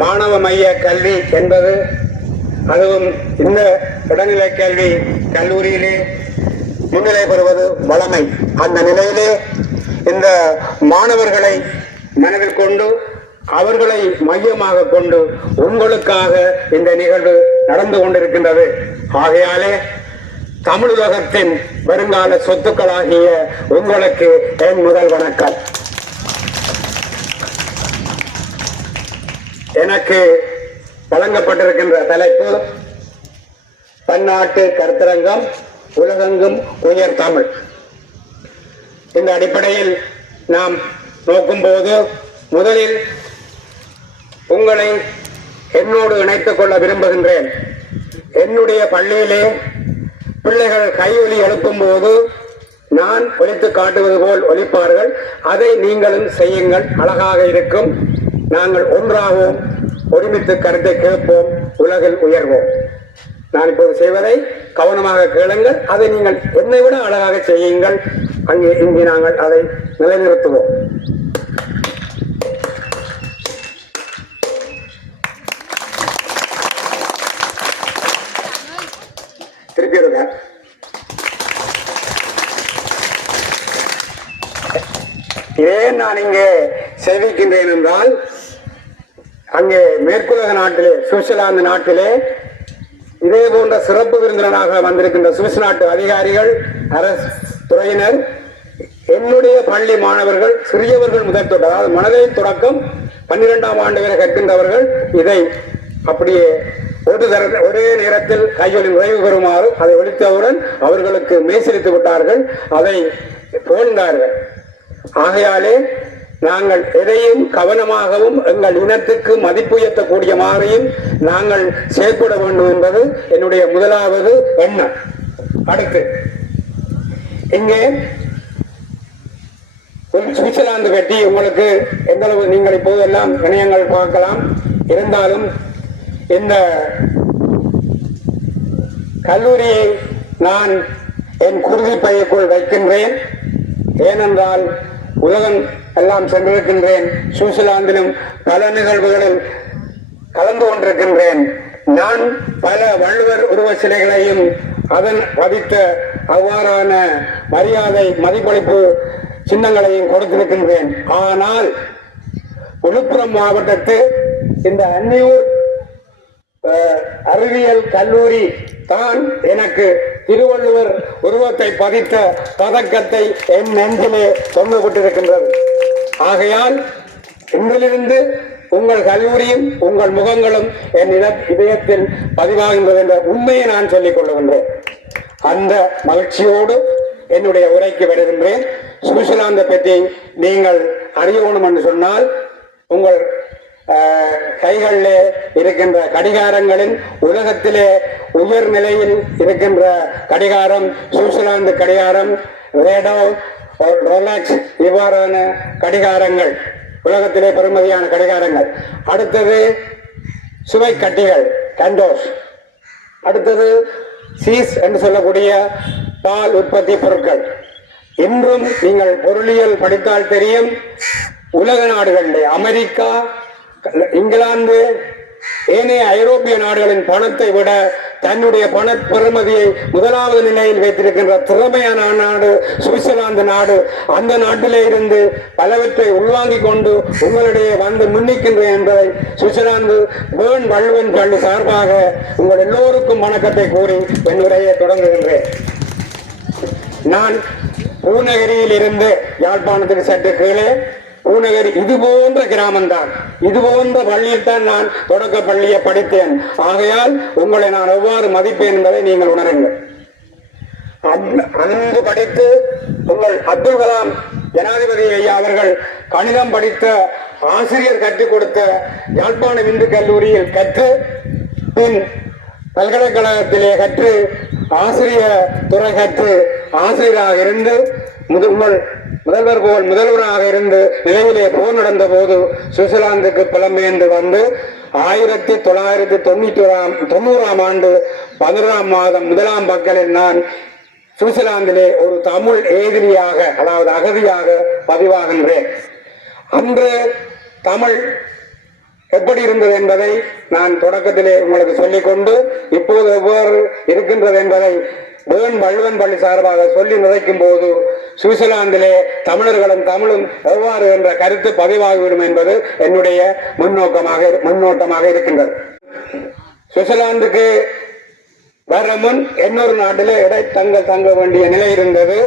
மாணவ மைய கல்வி என்பது, அதுவும் இந்த இடைநிலை கல்வி கல்லூரியிலே முன்னிலை பெறுவது வளமை. அந்த நிலையிலே இந்த மாணவர்களை மனதில் கொண்டு அவர்களை மையமாக கொண்டு உங்களுக்காக இந்த நிகழ்வு நடந்து கொண்டிருக்கின்றது. ஆகையாலே தமிழுலகத்தின் வருங்கால சொத்துக்களாகிய உங்களுக்கு என் முதல் வணக்கம். எனக்கு வழங்கப்பட்டிருக்கின்ற தலைப்பு பன்னாட்டு கருத்தரங்கம் உலகெங்கும் உயர் தமிழ். இந்த அடிப்படையில் நாம் நோக்கும்போது முதலில் உங்களை என்னோடு இணைத்துக் கொள்ள விரும்புகின்றேன். என்னுடைய பள்ளியிலே பிள்ளைகள் கையொலி எழுப்பும் போது நான் ஒலித்து காட்டுவது போல் ஒலிப்பார்கள். அதை நீங்களும் செய்யுங்கள், அழகாக இருக்கும். நாங்கள் ஒன்றாகவும் ஒருமித்து கருத்தை கேட்போம், உலகில் உயர்வோம். நான் இப்போது செய்வதை கவனமாக கேளுங்கள். அதை நீங்கள் என்னை விட அழகாக செய்யுங்கள். இங்கே நாங்கள் அதை நிலைநிறுத்துவோம். திருப்பி இருங்க. ஏன் நான் இங்கே சேவிக்கின்றேன் என்றால், அங்கே மேற்குலக நாட்டிலே, சுவிட்சர்லாந்து நாட்டிலே இதே போன்ற சிறப்பு விருந்தினராக வந்திருக்கின்ற சுவிஸ் நாட்டு அதிகாரிகள், அரசு துறையினர், என்னுடைய பள்ளி மாணவர்கள், சிறியவர்கள் முதல் தொட்டு, அதாவது மனதின் தொடக்கம் 12ஆம் ஆண்டு வரை கற்கின்றவர்கள் இதை அப்படியே ஒரே நேரத்தில் கையொலி நிறைவு பெறுமாறு அதை ஒழித்தவுடன் அவர்களுக்கு மேய்சிலித்து விட்டார்கள், அதை போன்றார்கள். ஆகையாலே நாங்கள் எதையும் கவனமாகவும் எங்கள் இனத்துக்கு மதிப்புயர்த்தக்கூடிய மாதிரியும் நாங்கள் செயல்பட வேண்டும் என்பது என்னுடைய முதலாவது எண்ணம். அடுத்து இங்கே சுவிட்சர்லாந்து பற்றி உங்களுக்கு எந்தளவு நீங்கள் இப்போதெல்லாம் இணையங்கள் பார்க்கலாம். இருந்தாலும் இந்த கல்லூரியை நான் என் குருதி பையக்குள் வைக்கின்றேன். ஏனென்றால் உலகம் எல்லாம் சென்றிருக்கின்றேன். சுவிட்சர்லாந்திலும் பல நிகழ்வுகளில் கலந்து கொண்டிருக்கின்றேன். நான் பல வள்ளுவர் உருவ சிலைகளையும் அதன் பதித்த அவ்வாறான மரியாதை மதிப்பளிப்பு சின்னங்களையும் கொடுத்திருக்கின்றேன். ஆனால் விழுப்புரம் மாவட்டத்து இந்த அன்னியூர் அறிவியல் கல்லூரி தான் எனக்கு திருவள்ளுவர் உருவத்தை பதித்த பதக்கத்தை என் நெஞ்சிலே தொங்கப்பட்டிருக்கின்றது. ஆகையால் இன்றிலிருந்து உங்கள் கல்லூரியும் உங்கள் முகங்களும் என் இதயத்தில் பதிவாகின்றது என்ற உண்மையை நான் சொல்லிக் கொள்ளுகின்றேன். அந்த மகிழ்ச்சியோடு என்னுடைய உரைக்கு வருகின்றேன். சுவிட்சர்லாந்தை பற்றி நீங்கள் அறியணும் என்று சொன்னால், உங்கள் கைகளிலே இருக்கின்ற கடிகாரங்களின் உலகத்திலே உயர் நிலையில் இருக்கின்ற கடிகாரம் சுவிட்சர்லாந்து கடிகாரம், ரேடோ, ரோலக்ஸ், இவ்வாறான கடிகாரங்கள் உலகத்திலே பெருமதியான கடிகாரங்கள். அடுத்தது சுவை கட்டிகள், கண்டோஸ். அடுத்தது சீஸ் என்று சொல்லக்கூடிய பால் உற்பத்தி பொருட்கள். இன்றும் நீங்கள் பொருளியல் படித்தால் தெரியும், உலக நாடுகளிலே அமெரிக்கா, இங்கிலாந்து, ஏனைய ஐரோப்பிய நாடுகளின் பணத்தை விட தன்னுடைய பண பெறுமதியை முதலாவது நிலையில் வைத்திருக்கின்ற திறமையான நாடு சுவிட்சர்லாந்து நாடு. அந்த நாட்டிலே இருந்து பலவற்றை உள்வாங்கிக் கொண்டு உங்களிடையே வந்து முன்னிக்கின்றேன் என்பதை சுவிட்சர்லாந்து பேர்ன் வள்ளுவன் பள்ளி சார்பாக உங்கள் எல்லோருக்கும் வணக்கத்தை கூறி என் உரையை தொடங்குகின்றேன். நான் பூநகரியில் இருந்து யாழ்ப்பாணத்துக்கு சற்று கீழே பூநகரி இது போன்ற கிராமம்தான், இது போன்ற பள்ளியில் தான் நான் தொடக்க பள்ளியை படித்தேன். ஆகையால் உங்களை நான் எவ்வாறு மதிப்பேன் என்பதை நீங்கள் உணருங்கள். அங்கு படித்து உங்கள் அப்துல் கலாம் ஜனாதிபதி ஐயா அவர்கள் கணிதம் படித்த ஆசிரியர் கற்றுக் கொடுத்த யாழ்ப்பாணம் இந்து கல்லூரியில் கற்று, பின் பல்கலைக்கழகத்திலே கற்று, ஆசிரியர் துறை கற்று ஆசிரியராக இருந்து முதல்வர் போல் முதல்வராக இருந்து நிலையிலே போர் நடந்த போது சுவிட்சர்லாந்துக்கு புலம்பெயர்ந்து வந்து 1990ஆம் ஆண்டு 11ஆம் மாதம் 1ஆம் பக்கலில் நான் சுவிட்சர்லாந்திலே ஒரு தமிழ் ஏதிரியாக, அதாவது அகதியாக பதிவாகின்றேன். அன்று தமிழ் எப்படி இருந்தது என்பதை நான் தொடக்கத்திலே உங்களுக்கு சொல்லிக்கொண்டு இப்போது எவ்வாறு இருக்கின்றது என்பதை பேர்ன் வள்ளுவன் பள்ளி சார்பாக சொல்லி நிறைக்கும் போது சுவிட்சர்லாந்திலே தமிழர்களும் தமிழும் எவ்வாறு என்ற கருத்து பதிவாகிவிடும் என்பது என்னுடைய முன்னோட்டமாக இருக்கின்றது. சுவிட்சர்லாந்துக்கு வர முன் இன்னொரு நாட்டிலே இடைத்தங்கல் தங்க வேண்டிய நிலை இருந்தது.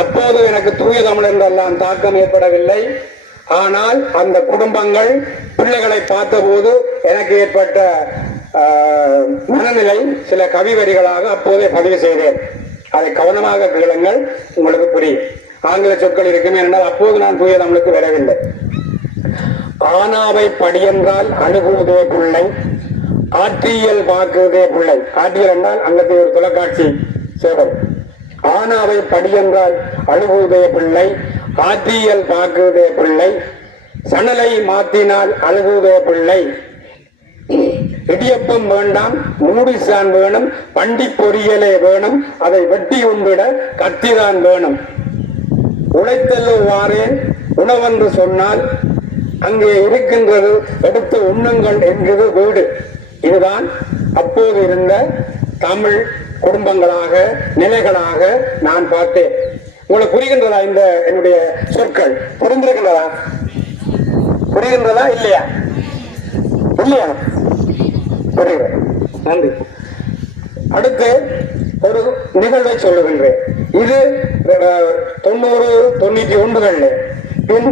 அப்போது எனக்கு தூய தமிழ் என்றெல்லாம் தாக்கம் ஏற்படவில்லை. ஆனால் அந்த குடும்பங்கள் பிள்ளைகளை பார்த்தபோது எனக்கு ஏற்பட்ட மனநிலை சில கவி வரிகளாக அப்போதே பதிவு செய்தேன். அதை கவனமாக கேளுங்கள், உங்களுக்கு புரியும். ஆங்கில சொற்கள் இருக்குமே என்றால் அப்போது நான் தூய தமிழுக்கு வரவில்லை. ஆனாவை படியென்றால் அணுகுவதே பிள்ளை, ஆற்றியல் பார்க்குவதே பிள்ளை. ஆற்றியல் என்றால் அங்கத்தை ஒரு தொலைக்காட்சி சேவை. ஆனாவை படியென்றால் அழுகுவதே பிள்ளை, ஆற்றியல் பார்க்குவதே பிள்ளை, சணலை மாத்தினால் அழுகுவதே பிள்ளை. இடியப்பம் வேண்டாம், மூடிசான் வேணும், பண்டி பொரியலே வேணும், அதை வெட்டி உண்டிட கத்திதான் வேணும். உழைத்தல்லோ வாரேன் உணவென்று சொன்னால் அங்கே இருக்கின்றது எடுத்து உண்ணுங்கள் என்கிறது வீடு. இதுதான் அப்போது இருந்த தமிழ் குடும்பங்களாக நிலைகளாக நான் பார்த்தேன். உங்களுக்கு புரிகின்றதா இந்த என்னுடைய சொற்கள்? புரிந்திருக்கின்றதா? புரிகின்றதா இல்லையா? இல்லையா? புரிகிறது. நன்றி. அடுத்து ஒரு நிகழ்வை சொல்லுகின்றேன். இது 90-91 பின்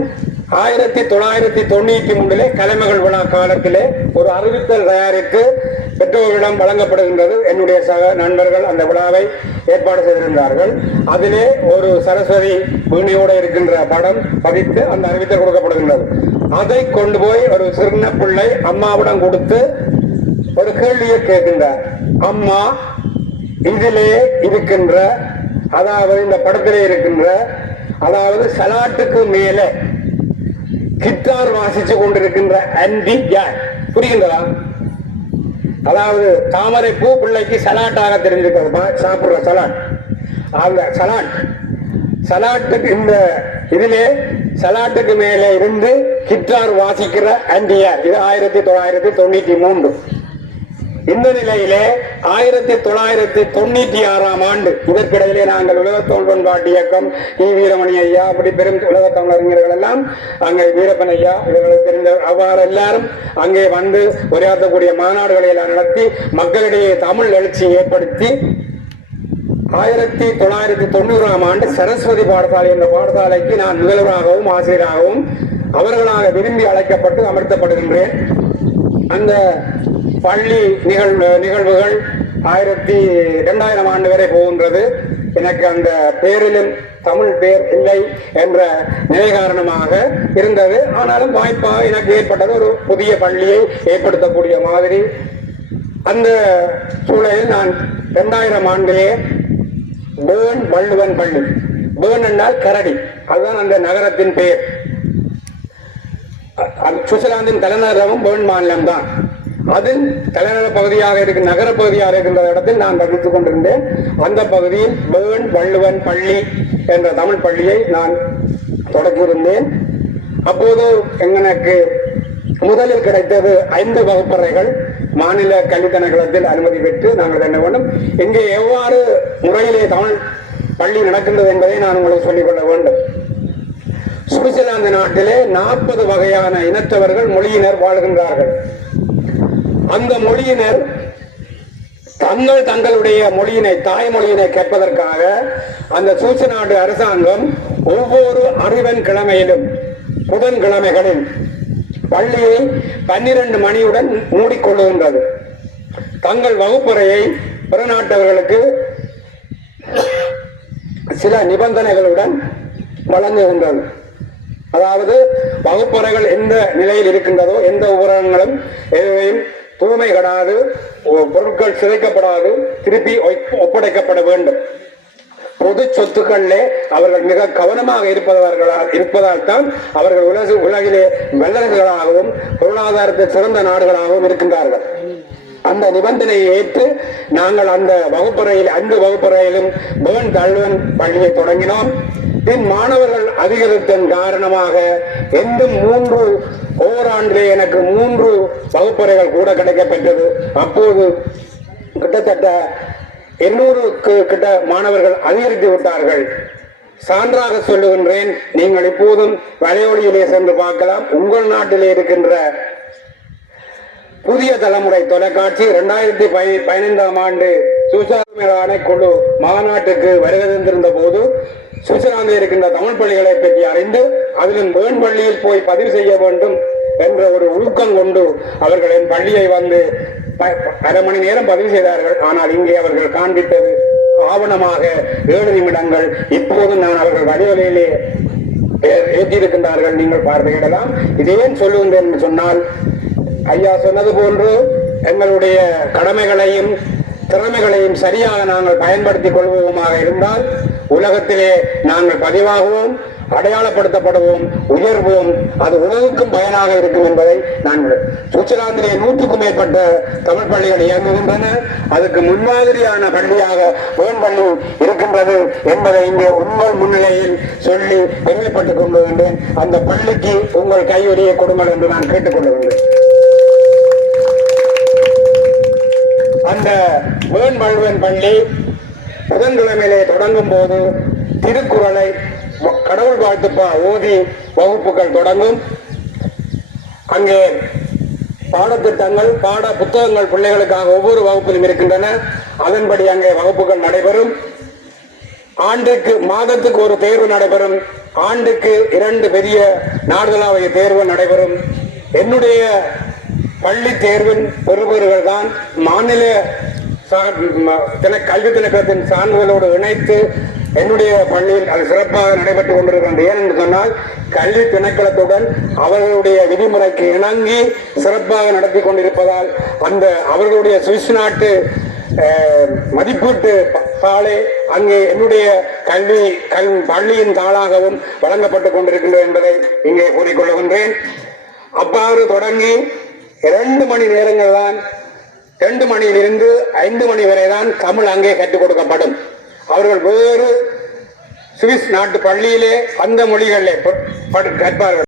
1993 கலைமகள் விழா காலத்திலே ஒரு அறிவித்தல் தயாரித்து பெற்றோர்களிடம் வழங்கப்படுகின்றது. என்னுடைய சக நண்பர்கள் அந்த விழாவை ஏற்பாடு செய்திருந்தார்கள். அதிலே ஒரு சரஸ்வதி வீணையோடு இருக்கின்ற படம் பதித்து அந்த அறிவித்தல் கொடுக்கப்படுகின்றது. அதை கொண்டு போய் ஒரு சின்ன பிள்ளை அம்மாவிடம் கொடுத்து ஒரு கேள்வியை கேட்கின்றார். அம்மா, இதிலே இருக்கின்ற, அதாவது இந்த படத்திலே இருக்கின்ற, அதாவது சலாட்டுக்கு மேலே கிட்டார் வாசிச்சு கொண்டிருக்கின்ற அண்டி யார்? புரிகின்றதா? அதாவது தாமரை பூ பிள்ளைக்கு சலாட்டாக தெரிஞ்சிருக்கிறது, சாப்பிடுற சலாட். அந்த சலாட்டுக்கு இந்த இதிலே சலாட்டுக்கு மேலே இருந்து கிட்டார் வாசிக்கிற அண்டியார். இது 1993. இந்த நிலையிலே 1996 ஆண்டு, இதற்கிடையிலே நாங்கள் உலகத் தோல்வன்பாட்டு இயக்கம், வீரமணி ஐயா, அப்படி பெரும் உலகத் தமிழறிஞர்கள் எல்லாம் அங்கே வீரப்பன் ஐயா இவர்களுக்கு தெரிந்த அவ்வாறு எல்லாரும் அங்கே வந்து உரையாற்றக்கூடிய மாநாடுகளை எல்லாம் நடத்தி மக்களிடையே தமிழ் எழுச்சி ஏற்படுத்தி 1990 ஆண்டு சரஸ்வதி பாடசாலை என்ற பாடசாலைக்கு நான் முதல்வராகவும் ஆசிரியராகவும் அவர்களாக விரும்பி அழைக்கப்பட்டு அமர்த்தப்படுகின்றேன். அந்த பள்ளி நிகழ்வுகள் 2000 ஆண்டு வரை போகின்றது. எனக்கு அந்த பேரிலும் தமிழ் பேர் இல்லை என்ற நிலை காரணமாக இருந்தது. ஆனாலும் வாய்ப்பாக எனக்கு ஏற்பட்டது ஒரு புதிய பள்ளியை ஏற்படுத்தக்கூடிய மாதிரி. அந்த சூழலில் நான் 2000 ஆண்டிலே பேர்ன் வள்ளுவன் பள்ளி, பேர்ன் என்றால் கரடி, அதுதான் அந்த நகரத்தின் பெயர். சுவிட்சர்லாந்தின் தலைநகரமும் பேர்ன் மாநிலம் தான். அதில் தலைநகர பகுதியாக இருக்க நகர பகுதியாக இருக்கின்ற இடத்தில் நான் வகித்துக் கொண்டிருந்தேன். அந்த பகுதியில் பேர்ன் வள்ளுவன் பள்ளி என்ற தமிழ் பள்ளியை நான் தொடங்கியிருந்தேன். அப்போது எனக்கு முதலில் கிடைத்தது 5 வகுப்பறைகள். மாநில கல்வித்தனகத்தில் அனுமதி பெற்று நாங்கள் என்ன வேண்டும், இங்கே எவ்வாறு முறையிலே தமிழ் பள்ளி நடக்கின்றது என்பதை நான் உங்களுக்கு சொல்லிக்கொள்ள வேண்டும். சுவிட்சர்லாந்து நாட்டிலே 40 வகையான இனத்தவர்கள் மொழியினர் வாழ்கின்றார்கள். அந்த மொழியினர் தங்களுடைய மொழியினை, தாய்மொழியினை கேட்பதற்காக அந்த சுவிட்சர்லாந்து அரசாங்கம் ஒவ்வொரு அறிவன் கிழமையிலும் புதன்கிழமைகளில் பள்ளியை 12 மணியுடன் மூடிக்கொள்ளுகின்றது. தங்கள் வகுப்பறையை பிற நாட்டவர்களுக்கு சில நிபந்தனைகளுடன் வழங்குகின்றது. அதாவது வகுப்பறைகள் எந்த நிலையில் இருக்கின்றதோ, எந்த உபகரணங்களும் எதையும் தூய்மை கடாது, பொருட்கள் சிதைக்கப்படாது, திருப்பி ஒப்படைக்கப்பட வேண்டும். பொது சொத்துக்களிலே அவர்கள் மிக கவனமாக இருப்பதால் தான் அவர்கள் உலகிலே வல்லரசுகளாகவும் பொருளாதாரத்தில் சிறந்த நாடுகளாகவும் இருக்கின்றார்கள். அந்த நிபந்தனையை ஏற்று நாங்கள் அந்த வகுப்பறையில் 5 வகுப்பறையிலும் பேர்ன் வள்ளுவன் பள்ளியை தொடங்கினோம். பின் மாணவர்கள் அதிகரித்தன் காரணமாக எந்த 3 ஓராண்டிலே எனக்கு 3 வகுப்பறைகள் கூட கிடைக்கப்பெற்றது. அப்போது கிட்டத்தட்ட 800க்கு கிட்ட மாணவர்கள் அதிகரித்து விட்டார்கள். சான்றாக சொல்லுகின்றேன், நீங்கள் இப்போதும் வலையொலியிலே சென்று பார்க்கலாம். உங்கள் நாட்டிலே இருக்கின்ற புதிய தலைமுறை தொலைக்காட்சி 2015ஆம் ஆண்டு சுவிட்சர்லாந்து ஆணைக்குழு மாநாட்டுக்கு வருகை தந்திருந்த போது சுவிட்சர்லாந்தில் இருக்கின்ற தமிழ் பள்ளிகளை பற்றி அறிந்து அதிலும் வேண் பள்ளியில் போய் பதிவு செய்ய வேண்டும் என்ற ஒரு ஊக்கம் கொண்டு அவர்கள் என் பள்ளியை வந்து அரை மணி நேரம் பதிவு செய்தார்கள். ஆனால் இங்கே அவர்கள் காண்பித்தது ஆவணமாக 7 நிமிடங்கள். இப்போது நான் அவர்கள் வழிவலையிலே ஏற்றிருக்கின்றார்கள், நீங்கள் பார்வையிடலாம். இதேன் சொல்லுகின்றேன் என்று சொன்னால், ஐயா சொன்னது போன்று எங்களுடைய கடமைகளையும் திறமைகளையும் சரியாக நாங்கள் பயன்படுத்திக் கொள்வோமாக இருந்தால் உலகத்திலே நாங்கள் பதிவாகுவோம், அடையாளப்படுத்தப்படுவோம், உயர்வோம். அது உலகுக்கும் பயனாக இருக்கும் என்பதை நான் சுவிட்சர்லாந்திலே 100க்கும் மேற்பட்ட தமிழ் பள்ளிகள் இயங்குகின்றன. அதுக்கு முன்மாதிரியான பள்ளியாக வேண் பள்ளி இருக்கின்றது என்பதை இங்கே உங்கள் முன்னிலையில் சொல்லி பெருமைப்பட்டுக் கொள்கின்றேன். அந்த பள்ளிக்கு உங்கள் கையொலியை கொடுங்கள் என்று நான் கேட்டுக்கொள்கின்றேன். அந்த வேண் வள்ளுவன் பள்ளி புதன்கிழமையிலே தொடங்கும் போது திருக்குறளை கடவுள் வாழ்த்துப்பா ஓதி வகுப்புகள் தொடங்கும். அங்கே பாடத்திட்டங்கள் பாட புத்தகங்கள் பிள்ளைகளுக்காக ஒவ்வொரு வகுப்பிலும் இருக்கின்றன. அதன்படி அங்கே வகுப்புகள் நடைபெறும். மாதத்துக்கு ஒரு தேர்வு நடைபெறும். ஆண்டுக்கு 2 பெரிய நாடுதளாவிய தேர்வு நடைபெறும். என்னுடைய பள்ளி தேர்வின் பெறுபவர்கள் தான் மாநில கல்வி திணைக்களத்தின் சான்றிதழோடு இணைத்து என்னுடைய பள்ளியில் அது சிறப்பாக நடைபெற்றுக் கொண்டிருக்கின்றது. ஏனென்று சொன்னால் கல்வி திணைக்களத்துடன் அவர்களுடைய விதிமுறைக்கு இணங்கி சிறப்பாக நடத்தி கொண்டிருப்பதால் அந்த அவர்களுடைய சுவிஸ் நாட்டு மதிப்பீட்டு தாளே அங்கே என்னுடைய பள்ளியின் தாளாகவும் வழங்கப்பட்டுக் கொண்டிருக்கின்றது என்பதை இங்கே கூறிக்கொள்கின்றேன். அவ்வாறு தொடங்கி 2 மணி நேரங்கள் தான், 2 மணியிலிருந்து 5 மணி வரை தான் தமிழ் அங்கே கற்றுக் கொடுக்கப்படும். அவர்கள் வேறு சுவிஸ் நாட்டு பள்ளியிலே அந்த மொழிகளிலே கற்பார்கள்.